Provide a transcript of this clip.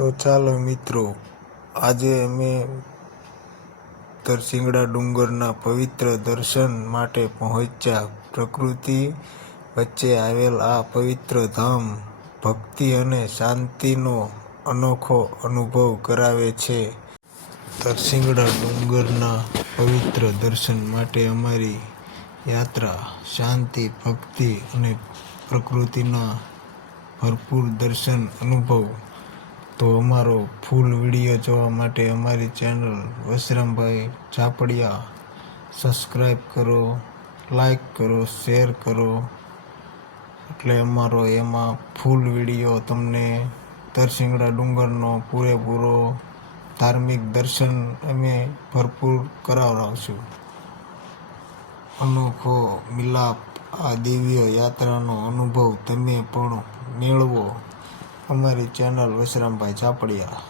તો ચાલો મિત્રો, આજે અમે તરસિંગડા ડુંગરના પવિત્ર દર્શન માટે પહોંચ્યા. પ્રકૃતિ વચ્ચે આવેલ આ પવિત્ર ધામ ભક્તિ અને શાંતિનો અનોખો અનુભવ કરાવે છે. તરસિંગડા ડુંગરના પવિત્ર દર્શન માટે અમારી યાત્રા શાંતિ, ભક્તિ અને પ્રકૃતિના ભરપૂર દર્શન અનુભવ તો અમારો ફૂલ વીડિયો જોવા માટે અમારી ચેનલ વશરામભાઈ ઝાપડિયા સબસ્ક્રાઈબ કરો લાઈક કરો, શેર કરો. એટલે અમારો એમાં ફૂલ વીડિયો તમને તરસિંગડા ડુંગરનો પૂરેપૂરો ધાર્મિક દર્શન અમે ભરપૂર કરાવડાવશું. અનોખો મિલાપ આ દિવ્ય યાત્રાનો અનુભવ તમે પણ મેળવો. અમારી ચેનલ વિશ્રામભાઈ ઝાપડિયા.